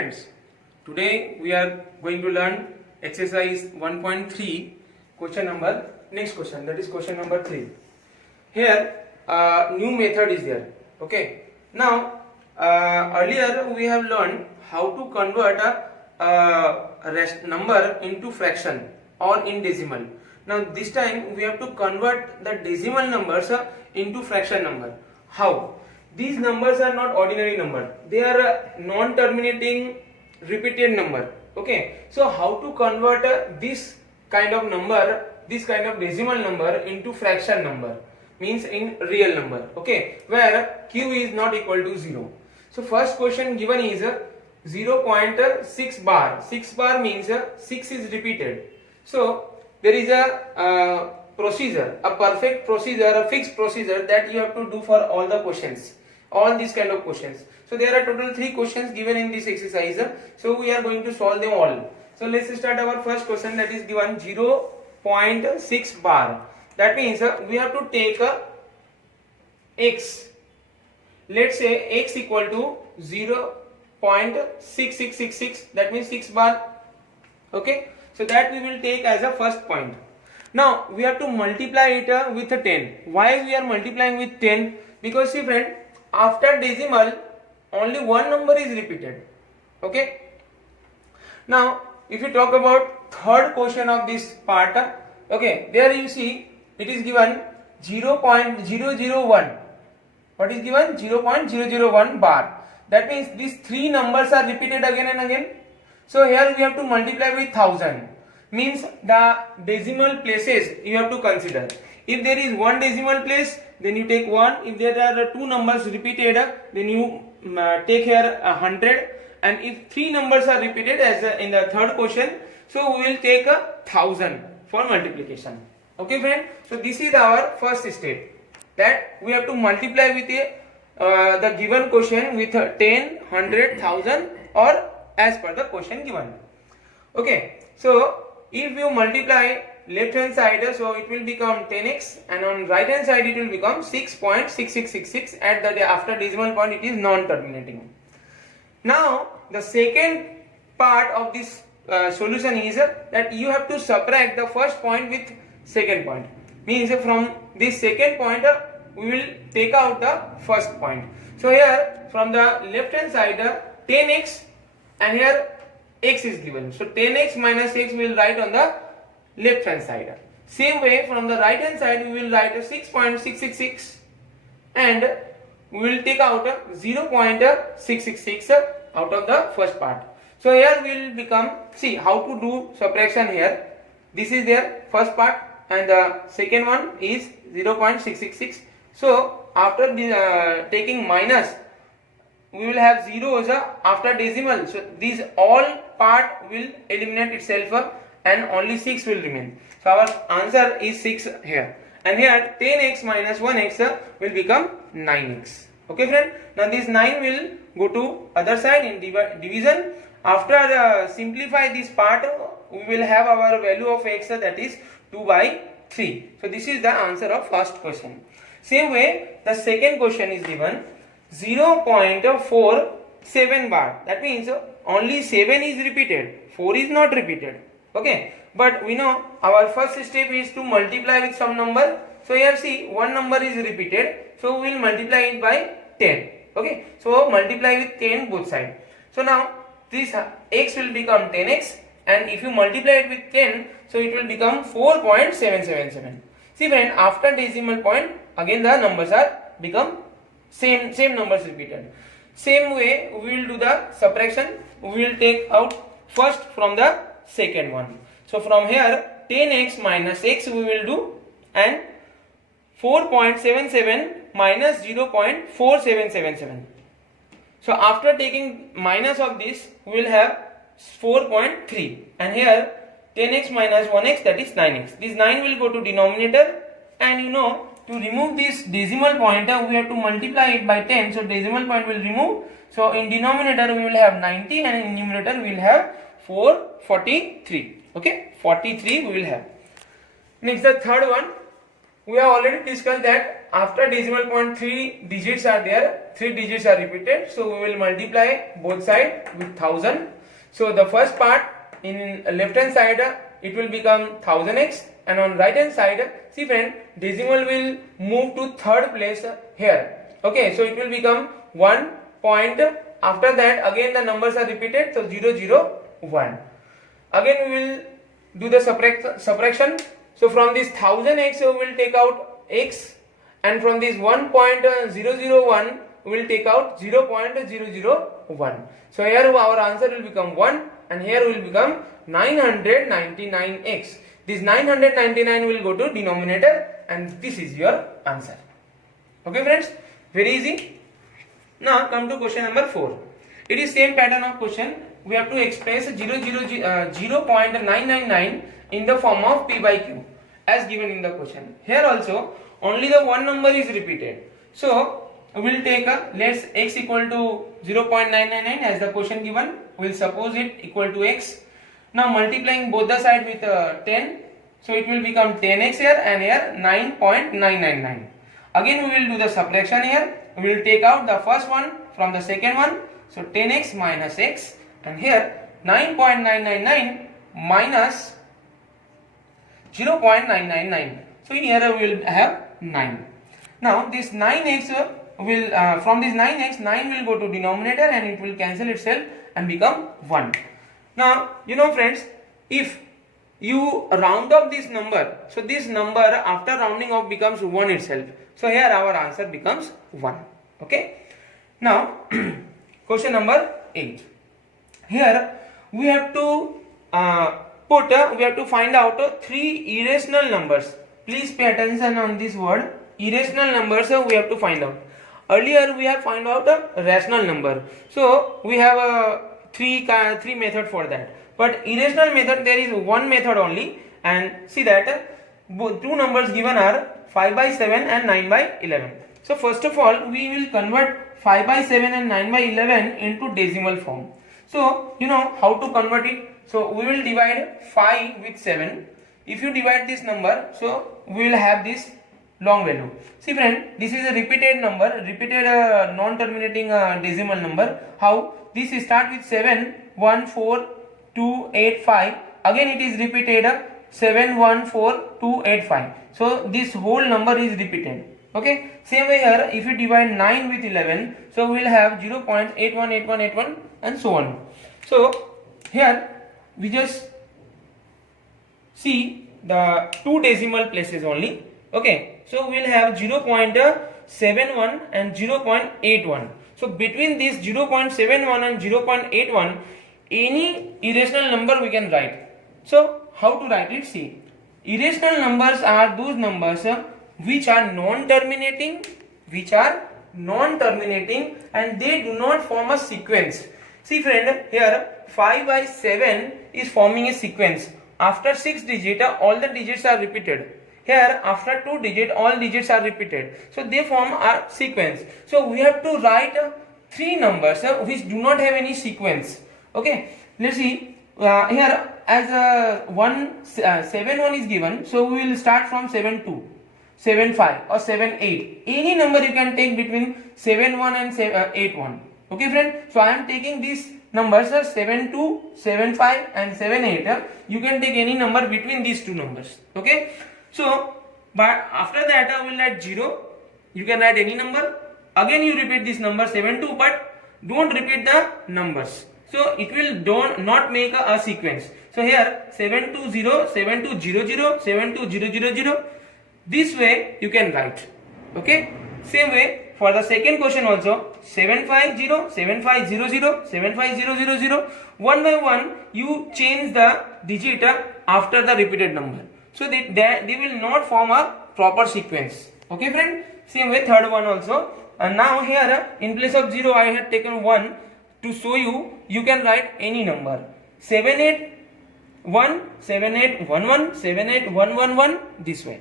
friends, today we are going to learn exercise 1.3 question number, next question, that is question number 3. Here new method is there. Okay, now earlier we have learned how to convert a number into fraction or in decimal. Now this time we have to convert the decimal numbers into fraction number. How? These numbers are not ordinary number, they are a non-terminating repeated number. Okay, so how to convert this kind of number, this kind of decimal number into fraction number, means in real number. Okay, where q is not equal to 0. So first question given is 0.6 bar. 6 bar means 6 is repeated. So there is a procedure, a perfect procedure, a fixed procedure that you have to do for all the questions, all these kind of questions. So there are total 3 questions given in this exercise. So we are going to solve them all. So let's start our first question, that is given 0.6 bar. That means we have to take x. Let's say x equal to 0.6666. That means 6 bar. Okay. So that we will take as a first point. Now we have to multiply it with 10. Why we are multiplying with 10? Because see friend, after decimal only one number is repeated. Okay. Now if you talk about third question of this part, okay, there you see it is given 0.001. What is given? 0.001 bar. That means these 3 numbers are repeated again and again. So here we have to multiply with 1000. Means the decimal places you have to consider. If there is one decimal place, then you take 1. If there are 2 numbers repeated, then you take here 100. And if 3 numbers are repeated as in the third question, so we will take 1000 for multiplication. Okay friend, so this is our first step, that we have to multiply with the given question with 10, 100, 1000 or as per the question given. Okay, so if you multiply left hand side, so it will become 10x, and on right hand side it will become 6.6666. At the after decimal point it is non-terminating. Now the second part of this solution is that you have to subtract the first point with second point. Means from this second point we will take out the first point. So here from the left hand side 10x, and here x is given. So 10x minus x we will write on the left hand side. Same way from the right hand side we will write 6.666, and we will take out 0.666 out of the first part. So here we will become, see how to do subtraction here. This is their first part and the second one is 0.666. So after taking minus, we will have zeros after decimal. So these all part will eliminate itself and only 6 will remain. So our answer is 6 here. And here 10x minus 1x will become 9x. Okay friend. Now this 9 will go to other side in division. After simplify this part, we will have our value of x, that is 2 by 3. So this is the answer of first question. Same way the second question is given 0.47 bar. That means only 7 is repeated, 4 is not repeated. Okay, but we know our first step is to multiply with some number. So here see one number is repeated, so we will multiply it by 10. Okay, so multiply with 10 both sides. So now this x will become 10x, and if you multiply it with 10, so it will become 4.777. See friend, after decimal point again the numbers are become same numbers repeated. Same way we will do the subtraction. We will take out first from the second one. So from here 10x minus x we will do, and 4.77 minus 0.4777. So after taking minus of this we will have 4.3, and here 10x minus 1x, that is 9x. This 9 will go to denominator, and you know to remove this decimal point we have to multiply it by 10. So decimal point will remove. So in denominator we will have 90, and in numerator we will have 443. Okay, 43 we will have. Next the third one, we have already discussed that after decimal point 3 digits are there, 3 digits are repeated, so we will multiply both sides with 1000. So the first part in left hand side it will become 1000x, and on right hand side, see friend, decimal will move to third place here. Okay, so it will become 1 point. After that again the numbers are repeated, so 0 0 1. Again we will do the subtraction. So from this 1000x we will take out x, and from this 1.001 we will take out 0.001. So here our answer will become 1, and here will become 999x. This 999 will go to denominator, and this is your answer. Okay friends, very easy. Now come to question number 4. It is same pattern of question. We have to express 0.999 in the form of p by q as given in the question. Here also only the one number is repeated. So we will take let's x equal to 0.999 as the question given. We will suppose it equal to x. Now multiplying both the sides with 10, so it will become 10x here, and here 9.999. Again we will do the subtraction here. We will take out the first one from the second one, so 10x minus x, and here 9.999 minus 0.999. So here we will have 9. Now this 9x will from this 9x, 9 will go to denominator and it will cancel itself and become 1. Now you know friends, if you round up this number, so this number after rounding off becomes 1 itself. So here our answer becomes 1. Okay. Now question number 8. Here we have to we have to find out 3 irrational numbers. Please pay attention on this word. Irrational numbers we have to find out. Earlier we have found out a rational number. So we have three method for that. But irrational method, there is one method only, and see that two numbers given are 5 by 7 and 9 by 11. So first of all we will convert 5 by 7 and 9 by 11 into decimal form. So you know how to convert it. So we will divide 5 with 7. If you divide this number, so we will have this long value. See friend, this is a repeated number, repeated non-terminating decimal number. How? This start with 7, 1, 4, 2, 8, 5. Again it is repeated 7, 1, 4, 2, 8, 5. So this whole number is repeated. Okay. Same way here, if you divide 9 with 11, so we will have 0.818181 and so on. So here we just see the two decimal places only. Okay, so we will have 0.71 and 0.81. So between this 0.71 and 0.81, any irrational number we can write. So how to write it? See, irrational numbers are those numbers which are non-terminating, and they do not form a sequence. See friend, here 5 by 7 is forming a sequence. After 6 digits, all the digits are repeated. Here after 2 digits, all digits are repeated. So they form a sequence. So we have to write 3 numbers which do not have any sequence. Okay, let's see. Here as 7 1 is given, so we will start from 7 2, 7 5 or 7 8. Any number you can take between 7 1 and 8 1. Okay friend, so I am taking these numbers 7 2, 7 5 and 7 8. You can take any number between these two numbers. Okay, so but after that I will write 0. You can write any number. Again you repeat this number 7 2, but don't repeat the numbers. So it will not make a sequence. So here 720, 7200, 72000. This way you can write. Okay. Same way for the second question also, 750, 7500, 75000. One by one you change the digit after the repeated number. So they will not form a proper sequence. Okay friend. Same way third one also. And now here in place of 0 I had taken 1 to show you can write any number. 7811, 7811, 78111, this way.